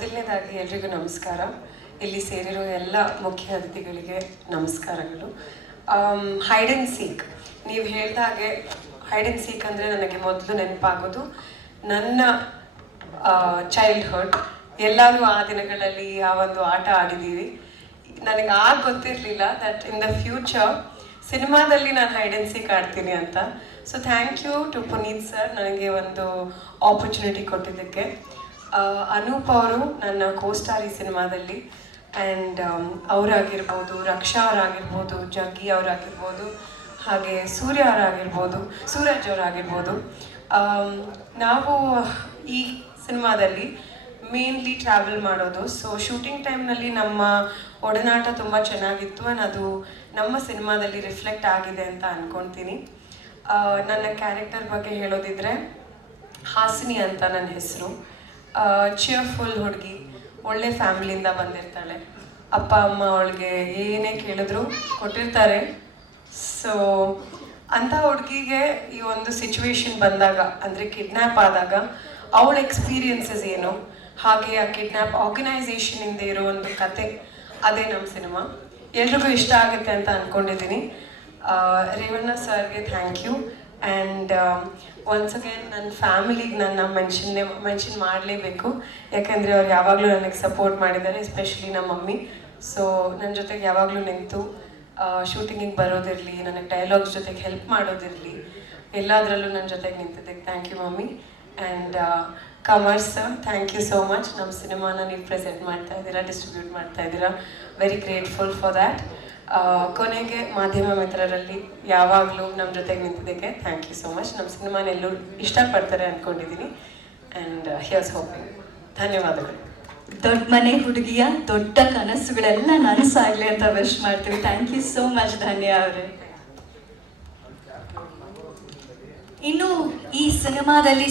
ಮೊದಲನೇದಾಗಿ ಎಲ್ರಿಗೂ ನಮಸ್ಕಾರ. ಇಲ್ಲಿ ಸೇರಿರೋ ಎಲ್ಲ ಮುಖ್ಯ ಅತಿಥಿಗಳಿಗೆ ನಮಸ್ಕಾರಗಳು. ಹೈಡ್ ಆ್ಯಂಡ್ ಸೀಕ್, ನೀವು ಹೇಳಿದಾಗೆ ಹೈಡ್ ಆ್ಯಂಡ್ ಸೀಕ್ ಅಂದರೆ ನನಗೆ ಮೊದಲು ನೆನಪಾಗೋದು ನನ್ನ ಚೈಲ್ಡ್ಹುಡ್. ಎಲ್ಲರೂ ಆ ದಿನಗಳಲ್ಲಿ ಆ ಒಂದು ಆಟ ಆಡಿದ್ದೀವಿ. ನನಗೆ ಆಗ ಗೊತ್ತಿರಲಿಲ್ಲ ದಟ್ ಇನ್ ದ ಫ್ಯೂಚರ್ ಸಿನಿಮಾದಲ್ಲಿ ನಾನು ಹೈಡ್ ಆ್ಯಂಡ್ ಸೀಕ್ ಆಡ್ತೀನಿ ಅಂತ. So thank you to Puneeth sir ನನಗೆ ಒಂದು ಆಪರ್ಚುನಿಟಿ ಕೊಟ್ಟಿದ್ದಕ್ಕೆ. ಅನೂಪ್ ಅವರು ನನ್ನ ಕೋಸ್ಟಾರ್ ಈ ಸಿನಿಮಾದಲ್ಲಿ. ಆ್ಯಂಡ್ ಅವರಾಗಿರ್ಬೋದು, ರಕ್ಷಾ ಅವರಾಗಿರ್ಬೋದು, ಜಗ್ಗಿ ಅವರಾಗಿರ್ಬೋದು, ಹಾಗೆ ಸೂರ್ಯ ಅವರಾಗಿರ್ಬೋದು, ಸೂರಜ್ ಅವರಾಗಿರ್ಬೋದು. ನಾವು ಈ ಸಿನಿಮಾದಲ್ಲಿ ಮೇನ್ಲಿ ಟ್ರಾವೆಲ್ ಮಾಡೋದು. ಸೊ ಶೂಟಿಂಗ್ ಟೈಮ್ನಲ್ಲಿ ನಮ್ಮ ಒಡನಾಟ ತುಂಬ ಚೆನ್ನಾಗಿತ್ತು. ಆ್ಯಂಡ್ ಅದು ನಮ್ಮ ಸಿನಿಮಾದಲ್ಲಿ ರಿಫ್ಲೆಕ್ಟ್ ಆಗಿದೆ ಅಂತ ಅಂದ್ಕೊಳ್ತೀನಿ. ನನ್ನ ಕ್ಯಾರೆಕ್ಟರ್ ಬಗ್ಗೆ ಹೇಳೋದಿದ್ರೆ, ಹಾಸಿನಿ ಅಂತ ನನ್ನ ಹೆಸರು. ಚಿಯರ್ಫುಲ್ ಹುಡುಗಿ, ಒಳ್ಳೆ ಫ್ಯಾಮಿಲಿಯಿಂದ ಬಂದಿರ್ತಾಳೆ. ಅಪ್ಪ ಅಮ್ಮ ಅವಳಿಗೆ ಏನೇ ಕೇಳಿದ್ರು ಕೊಟ್ಟಿರ್ತಾರೆ. ಸೊ ಅಂಥ ಹುಡುಗಿಗೆ ಈ ಒಂದು ಸಿಚುವೇಶನ್ ಬಂದಾಗ, ಅಂದರೆ ಕಿಡ್ನ್ಯಾಪ್ ಆದಾಗ ಅವಳ ಎಕ್ಸ್ಪೀರಿಯನ್ಸಸ್ ಏನು, ಹಾಗೆ ಆ ಕಿಡ್ನ್ಯಾಪ್ ಆರ್ಗನೈಸೇಷನಿಂದ ಇರೋ ಒಂದು ಕತೆ, ಅದೇ ನಮ್ಮ ಸಿನಿಮಾ. ಎಲ್ರಿಗೂ ಇಷ್ಟ ಆಗುತ್ತೆ ಅಂತ ಅಂದ್ಕೊಂಡಿದ್ದೀನಿ. ರೇವಣ್ಣ ಸರ್ಗೆ thank you. And once again ನನ್ನ ಫ್ಯಾಮಿಲಿಗೆ ನನ್ನ ಮೆನ್ಷನ್ ಮಾಡಲೇಬೇಕು. ಯಾಕೆಂದರೆ ಅವ್ರು ಯಾವಾಗಲೂ ನನಗೆ ಸಪೋರ್ಟ್ ಮಾಡಿದ್ದಾರೆ, ಎಸ್ಪೆಷಲಿ ನಮ್ಮ ಮಮ್ಮಿ. ಸೊ ನನ್ನ ಜೊತೆಗೆ ಯಾವಾಗಲೂ ನಿಂತು ಶೂಟಿಂಗಿಗೆ ಬರೋದಿರಲಿ, ನನಗೆ ಡೈಲಾಗ್ಸ್ ಜೊತೆಗೆ ಹೆಲ್ಪ್ ಮಾಡೋದಿರಲಿ, ಎಲ್ಲದರಲ್ಲೂ ನನ್ನ ಜೊತೆಗೆ ನಿಂತಿದ್ದಕ್ಕೆ ಥ್ಯಾಂಕ್ ಯು ಮಮ್ಮಿ. ಆ್ಯಂಡ್ ಕಮರ್ sir, thank you so much. ನಮ್ಮ ಸಿನಿಮಾನ ನೀವು ಪ್ರೆಸೆಂಟ್ ಮಾಡ್ತಾ ಇದ್ದೀರಾ, ಡಿಸ್ಟ್ರಿಬ್ಯೂಟ್ ಮಾಡ್ತಾ ಇದ್ದೀರಾ. Very grateful for that. ಕೊನೆಗೆ ಮಾಧ್ಯಮ ಮಿತ್ರರಲ್ಲಿ ಯಾವಾಗಲೂ ನಮ್ಮ ಜೊತೆಗೆ ನಿಂತಿದ್ದಕ್ಕೆ ಥ್ಯಾಂಕ್ ಯು ಸೋ ಮಚ್. ನಮ್ಮ ಸಿನಿಮಾನ ಎಲ್ಲರೂ ಇಷ್ಟಪಡ್ತಾರೆ ಅಂದ್ಕೊಂಡಿದ್ದೀನಿ. And here's hoping. ಧನ್ಯವಾದಗಳು. ದೊಡ್ಡ ಮನೆ ಹುಡುಗಿಯ ದೊಡ್ಡ ಕನಸುಗಳೆಲ್ಲ ನನಸಾಗಲಿ ಅಂತ ವಿಶ್ ಮಾಡ್ತೀವಿ. ಥ್ಯಾಂಕ್ ಯು ಸೋ ಮಚ್ ಧನ್ಯ ಅವರೇ. ಇನ್ನು ಈ ಸಿನಿಮಾದಲ್ಲಿ